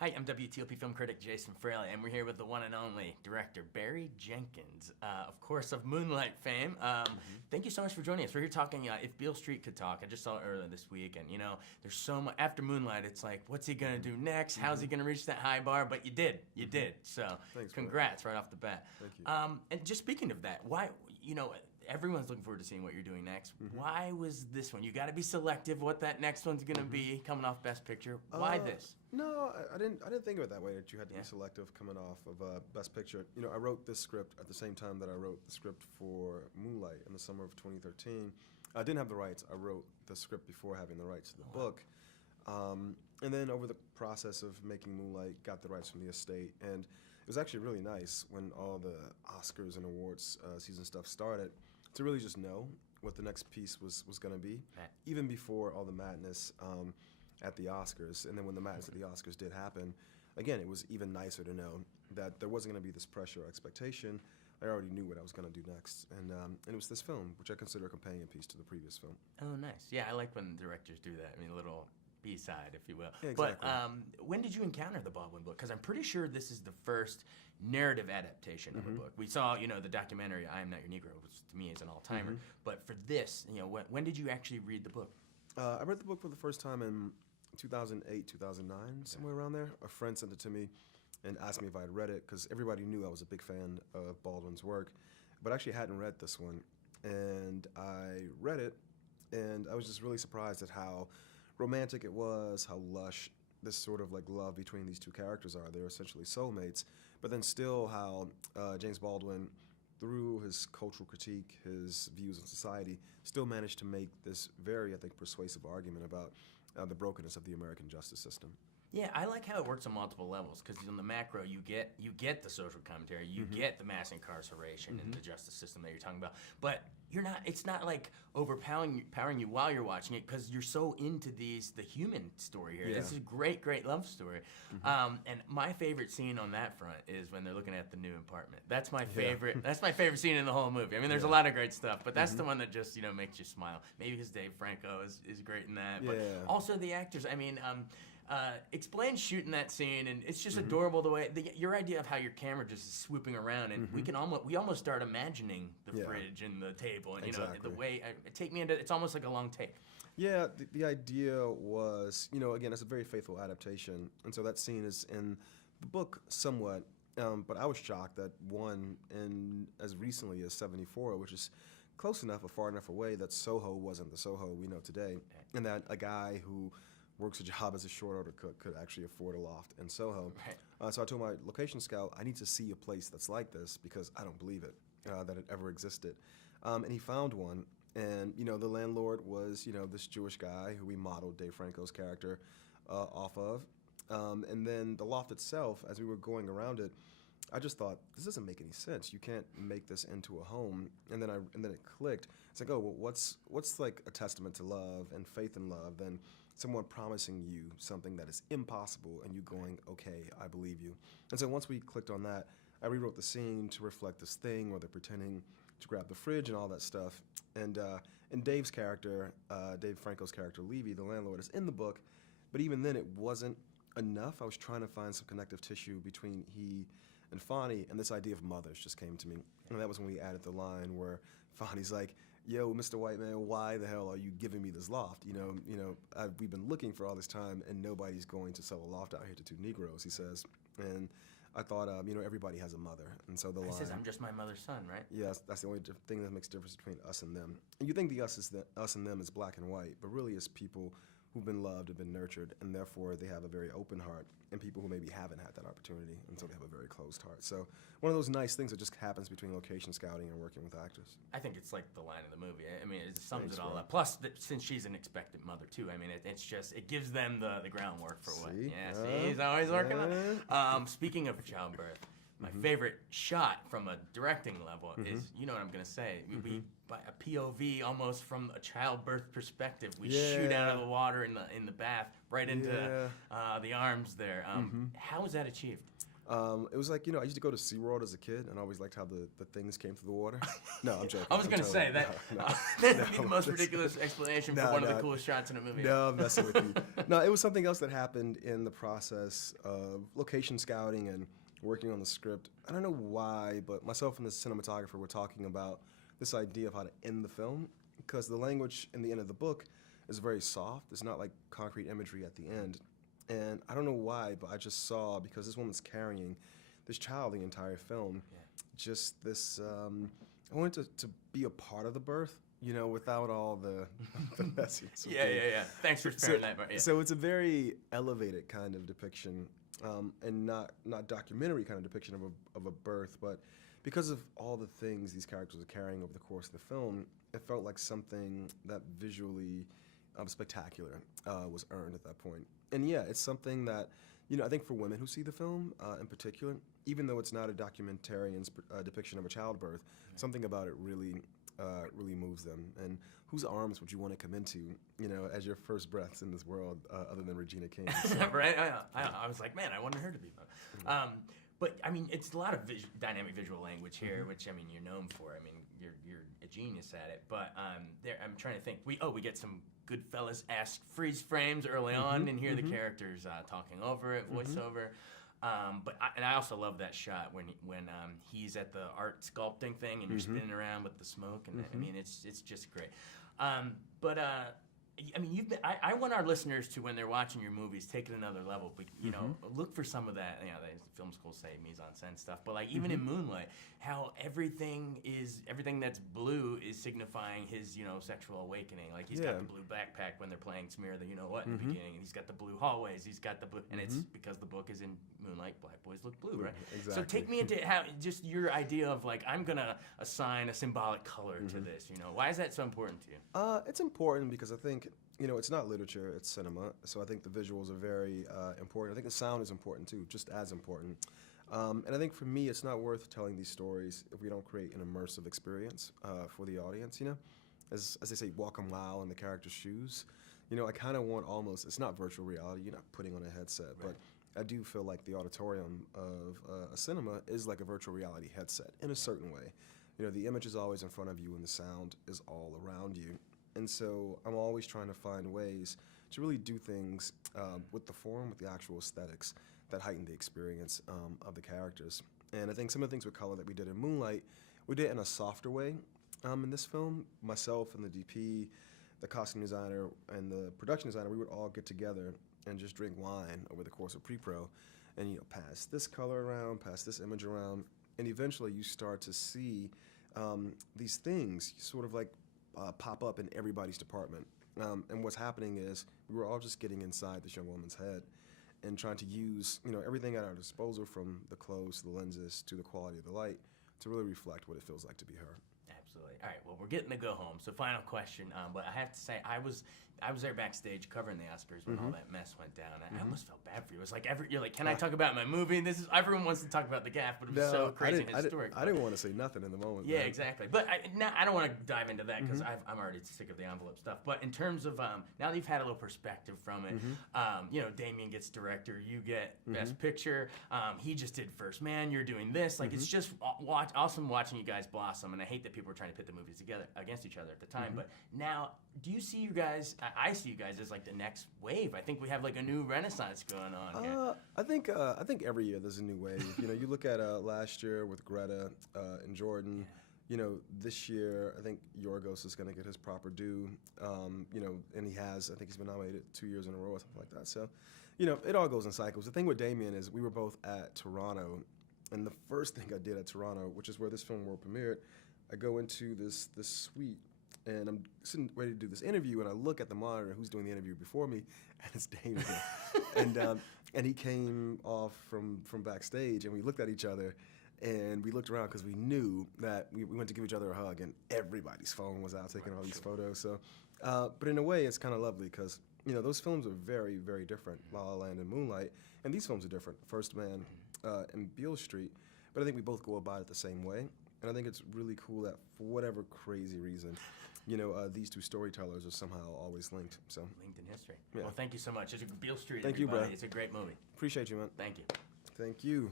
Hi, I'm WTOP film critic Jason Fraley, and we're here with the one and only director Barry Jenkins, of course, of Moonlight fame. Thank you so much for joining us. We're here talking If Beale Street Could Talk. I just saw it earlier this week, and there's so much after Moonlight. It's like, what's he gonna do next? How's he gonna reach that high bar? But you did. So Thanks, congrats right off the bat. Thank you. And just speaking of that, why everyone's looking forward to seeing what you're doing next. Why was this one? You got to be selective what that next one's gonna be coming off Best Picture. Why this? No, I didn't think of it that way, that you had to be selective coming off of Best Picture. I wrote this script at the same time that I wrote the script for Moonlight in the summer of 2013. I didn't have the rights. I wrote the script before having the rights to the book. And then over the process of making Moonlight, got the rights from the estate. And it was actually really nice when all the Oscars and awards season stuff started to really just know what the next piece was going to be, even before all the madness at the Oscars. And then when the madness at the Oscars did happen, again, it was even nicer to know that there wasn't going to be this pressure or expectation. I already knew what I was going to do next. And it was this film, which I consider a companion piece to the previous film. Oh, nice. Yeah, I like when directors do that. I mean, a little B-side, if you will. Yeah, exactly. But when did you encounter the Baldwin book? Because I'm pretty sure this is the first narrative adaptation of a book. We saw, the documentary I Am Not Your Negro, which to me is an all-timer. But for this, when did you actually read the book? I read the book for the first time in 2008, 2009, somewhere around there. A friend sent it to me and asked me if I had read it, because everybody knew I was a big fan of Baldwin's work, but I actually hadn't read this one. And I read it, and I was just really surprised at how romantic it was, how lush this sort of like love between these two characters are. They're essentially soulmates, but then still how James Baldwin, through his cultural critique, his views on society, still managed to make this very, I think, persuasive argument about the brokenness of the American justice system. Yeah, I like how it works on multiple levels, because on the macro, you get the social commentary, you get the mass incarceration and the justice system that you're talking about, but it's not like overpowering you while you're watching it, because you're so into the human story here. This is a great love story. And my favorite scene on that front is when they're looking at the new apartment. That's my favorite. That's my favorite scene in the whole movie. I mean, there's a lot of great stuff, but that's the one that just makes you smile. Maybe because Dave Franco is great in that, but also the actors. I mean. Explain shooting that scene, and it's just adorable the way your idea of how your camera just is swooping around, and we almost start imagining the fridge and the table, and the way take me into. It's almost like a long take. Yeah, the idea was, again, it's a very faithful adaptation, and so that scene is in the book somewhat, but I was shocked that one, and as recently as '74, which is close enough or far enough away, that Soho wasn't the Soho we know today, and that a guy who works a job as a short order cook could actually afford a loft in Soho. So I told my location scout, I need to see a place that's like this, because I don't believe it, that it ever existed. And he found one, and the landlord was this Jewish guy who we modeled Dave Franco's character off of. And then the loft itself, as we were going around it, I just thought, this doesn't make any sense. You can't make this into a home. And then it clicked. It's like, oh, well, what's like a testament to love and faith in love than someone promising you something that is impossible and you going, okay, I believe you. And so once we clicked on that, I rewrote the scene to reflect this thing where they're pretending to grab the fridge and all that stuff. And Dave's character, Dave Franco's character, Levy, the landlord, is in the book, but even then it wasn't enough. I was trying to find some connective tissue between he and Fonny, and this idea of mothers just came to me. And that was when we added the line where Fonny's like, yo, Mr. White Man, why the hell are you giving me this loft? We've been looking for all this time, and nobody's going to sell a loft out here to two Negroes, he says. And I thought, everybody has a mother. And so the line... He says, I'm just my mother's son, right? Yes, that's the only thing that makes a difference between us and them. And you think the us and them is black and white, but really it's people who've been loved, have been nurtured, and therefore they have a very open heart, and people who maybe haven't had that opportunity, and so they have a very closed heart. So one of those nice things that just happens between location scouting and working with actors. I think it's like the line of the movie. I mean, it sums it all up. Plus, since she's an expectant mother too, I mean, it gives them the groundwork for what. See, he's always working on. Speaking of childbirth, my favorite shot from a directing level is, you know what I'm gonna say, we by a POV almost from a childbirth perspective. We shoot out of the water in the bath right into the arms there. How was that achieved? It was like, I used to go to SeaWorld as a kid, and I always liked how the things came through the water. No, I'm joking. I was going to say that. That'd be the most ridiculous explanation for one of the coolest shots in a movie. No, I'm messing with you. No, it was something else that happened in the process of location scouting and working on the script. I don't know why, but myself and the cinematographer were talking about this idea of how to end the film, because the language in the end of the book is very soft. It's not like concrete imagery at the end. And I don't know why, but I just saw, because this woman's carrying this child the entire film, just this, I wanted to be a part of the birth, without all the messiness. Yeah. Thanks for sharing that. But, yeah. So it's a very elevated kind of depiction, and not documentary kind of depiction of a birth, but because of all the things these characters are carrying over the course of the film, it felt like something that visually spectacular was earned at that point. And yeah, it's something that, I think for women who see the film in particular, even though it's not a documentarian's depiction of a childbirth, something about it really moves them. And whose arms would you want to come into, as your first breaths in this world, other than Regina King? So. Right? I was like, man, I wanted her to be. But I mean, it's a lot of dynamic visual language here, which I mean, you're known for. I mean, you're a genius at it. But I'm trying to think. We get some Goodfellas-esque freeze frames early on, and hear the characters talking over it, voiceover. But I also love that shot when he's at the art sculpting thing and you're spinning around with the smoke, and I mean, it's just great. I mean, I want our listeners to, when they're watching your movies, take it another level. But look for some of that. The film schools say mise-en-scène stuff, but like even in Moonlight, how everything that's blue is signifying his sexual awakening. Like he's got the blue backpack when they're playing Smear the in the beginning, and he's got the blue hallways. He's got the blue, and it's because the book is in Moonlight. Black boys look blue, right? Exactly. So take me into how just your idea of like, I'm gonna assign a symbolic color to this. Why is that so important to you? It's important because I think it's not literature, it's cinema. So I think the visuals are very important. I think the sound is important too, just as important. And I think for me, it's not worth telling these stories if we don't create an immersive experience for the audience. As they say, walk a mile in the character's shoes. I kind of want almost, it's not virtual reality, you're not putting on a headset, but I do feel like the auditorium of a cinema is like a virtual reality headset in a certain way. The image is always in front of you and the sound is all around you. And so I'm always trying to find ways to really do things with the form, with the actual aesthetics that heighten the experience of the characters. And I think some of the things with color that we did in Moonlight, we did it in a softer way in this film. Myself and the DP, the costume designer, and the production designer, we would all get together and just drink wine over the course of pre-pro and pass this color around, pass this image around, and eventually you start to see these things sort of like pop up in everybody's department. And what's happening is we were all just getting inside this young woman's head and trying to use everything at our disposal, from the clothes to the lenses to the quality of the light, to really reflect what it feels like to be her. Absolutely. All right, well, we're getting to go home. So final question, but I have to say, I was there backstage covering the Oscars when all that mess went down. I almost felt bad for you. It was like, you're like, can I talk about my movie? Everyone wants to talk about the gaffe, but it was so crazy and historic. I didn't want to say nothing in the moment. Yeah, man. Exactly. But I don't want to dive into that because I'm already sick of the envelope stuff. But in terms of, now that you've had a little perspective from it, Damien gets director, you get best picture. He just did First Man, you're doing this. Like, it's just awesome watching you guys blossom. And I hate that people were trying to pit the movies together against each other at the time. But now, do you see you guys, I see you guys as like the next wave. I think we have like a new renaissance going on here. I think every year there's a new wave. You look at last year with Greta and Jordan. This year I think Yorgos is going to get his proper due. And he has. I think he's been nominated 2 years in a row or something like that. So, it all goes in cycles. The thing with Damien is we were both at Toronto, and the first thing I did at Toronto, which is where this film world premiered, I go into this suite. And I'm sitting ready to do this interview, and I look at the monitor who's doing the interview before me, and it's Damien. and he came off from backstage, and we looked at each other, and we looked around because we knew that we went to give each other a hug, and everybody's phone was out taking all these photos. So, but in a way, it's kind of lovely because those films are very, very different, La La Land and Moonlight, and these films are different, First Man and Beale Street. But I think we both go about it the same way, and I think it's really cool that for whatever crazy reason, these two storytellers are somehow always linked. So linked in history. Yeah. Well, thank you so much. It's Beale Street. Thank you, bro. It's a great movie. Appreciate you, man. Thank you. Thank you.